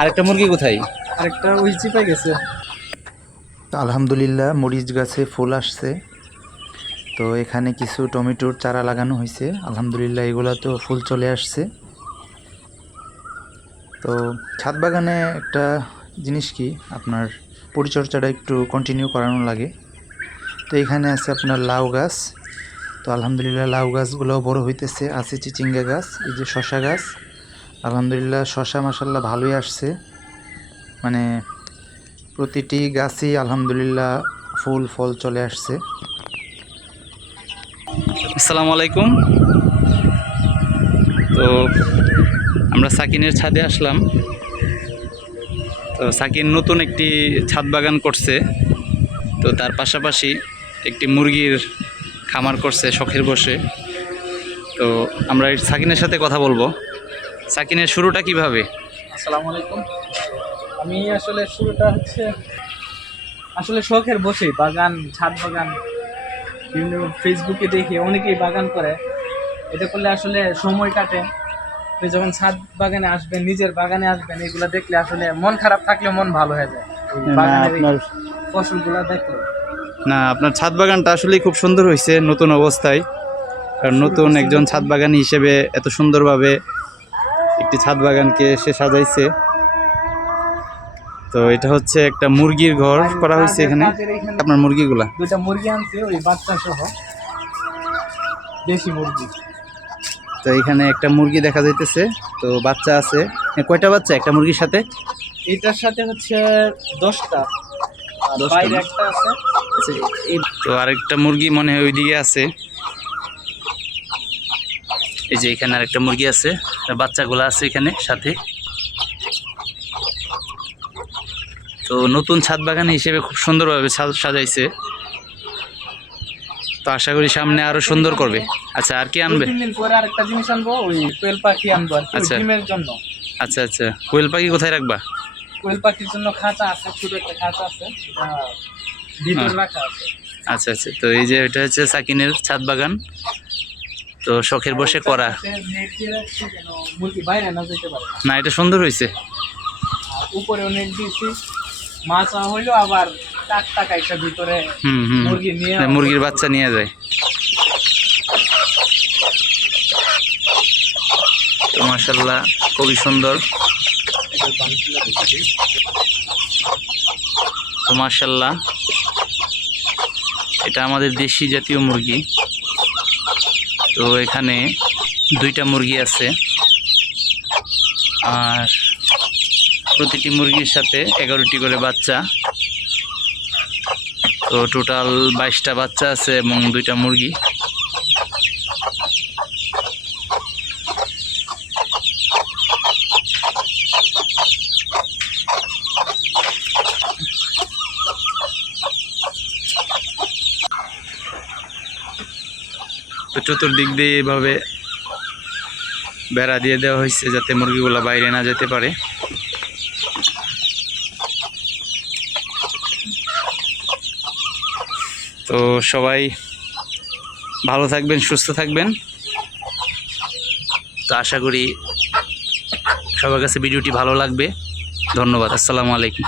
আরেকটা মুরগি কোথায়? আরেকটা ওই চিপে গেছে। আলহামদুলিল্লাহ মরিচ গাছে ফুল আসছে। তো এখানে কিছু টমেটোর চারা লাগানো হয়েছে, আলহামদুলিল্লাহ এগুলো তো ফুল চলে আসছে। তো ছাদ বাগানে একটা জিনিস কি, আপনার পরিচর্যাটা একটু কন্টিনিউ করানো লাগে। তো এখানে আছে আপনার লাউ গাছ। তো আলহামদুলিল্লাহ লাউ গাছগুলো বড় হইতেছে। আছে চিচিঙ্গা গাছ, এই যে শশা গাছ। আলহামদুলিল্লাহ শশা মাশাল্লাহ ভালোই আসছে, মানে প্রতিটি গাছই আলহামদুলিল্লাহ ফুল ফল চলে আসছে। আসসালামু আলাইকুম। তো আমরা সাকিনের ছাদে আসলাম। তো সাকিন নতুন একটি ছাদ বাগান করছে। তো তার পাশাপাশি একটি মুরগির খামার করছে শখের বসে। তো আমরা এই সাকিনের সাথে কথা বলবো। সাকিনের শুরুটা কিভাবে? আসসালামু আলাইকুম। আমি আসলে শুরুটা হচ্ছে আসলে শখের বসেই বাগান, ছাদ বাগান বিভিন্ন ফেসবুকে দেখি অনেকেই বাগান করে। এটা করলে আসলে সময় কাটে। আপনি যখন ছাদ বাগানে আসবেন, নিজের বাগানে আসবেন, এগুলো দেখলে আসলে মন খারাপ থাকলেও মন ভালো হয়ে যায় এই বাগানের এই ফসলগুলো দেখলে। না, আপনার ছাদ বাগানটা আসলেই খুব সুন্দর হয়েছে নতুন অবস্থায়। কারণ নতুন একজন ছাদ বাগানি হিসেবে এত সুন্দরভাবে একটি ছাদ বাগানকে সে সাজাইছে। তো এটা হচ্ছে একটা মুরগির ঘর করা হয়েছে এখানে। আপনার মুরগিগুলা? দুইটা মুরগি আনছে, ওই বাচ্চা সহ, দেশি মুরগি। তো এখানে একটা মুরগি দেখা যাইতেছে। তো বাচ্চা আছে, কয়টা বাচ্চা একটা মুরগির সাথে? এটার সাথে হচ্ছে 10টা, আর 10টা বাইরে না? একটা আছে। আচ্ছা, তো আরেকটা মুরগি মনে হয় ওইদিকে আছে। এই যে এখানে আরেকটা মুরগি আছে, বাচ্চাগুলো আছে এখানে সাথে। তো নতুন ছাদ বাগান হিসেবে খুব সুন্দরভাবে সাজাইছে। তো আশা করি সামনে আরো সুন্দর করবে। আচ্ছা, আর কি আনবে? 2-3 দিন পরে আরেকটা জিনিস আনবো, ওই কোয়েল পাখি আনবো আর কি, আচ্ছা। ডিমের জন্য। আচ্ছা আচ্ছা, কোয়েল পাখি কোথায় রাখবা? কোয়েল পাখির জন্য খাঁচা আছে, ছোট একটা খাঁচা আছে, এটা ভিতরে রাখা আছে। আচ্ছা আচ্ছা, তো এই যে এটা হচ্ছে সাকিনের ছাদ বাগান। তো শখের বসে করা। নেট দিয়ে রাখছি যেন মুরগি বাইরে না যেতে পারে। না, এটা সুন্দর হয়েছে। আর উপরেও নেট দিয়েছি, মাছ হইলো আবার টাকা একটা ভিতরে হুম হুম, মুরগি নিয়ে মুরগির বাচ্চা নিয়ে যায়। তো মাশাআল্লাহ খুবই সুন্দর। তো মাশাআল্লাহ এটা আমাদের দেশি জাতীয় মুরগি। তো এখানে 2টা মুরগি আছে, আর প্রতিটি মুরগির সাথে 11টি করে বাচ্চা। তো টোটাল 22টা বাচ্চা আছে এবং 2টা মুরগি। তো চতুর্দিক দিয়ে এভাবে বেড়া দিয়ে দেওয়া হয়েছে যাতে মুরগিগুলো বাইরে না যেতে পারে। তো সবাই ভালো থাকবেন, সুস্থ থাকবেন। তো আশা করি সবার কাছে ভিডিওটি ভালো লাগবে। ধন্যবাদ। আসসালামু আলাইকুম।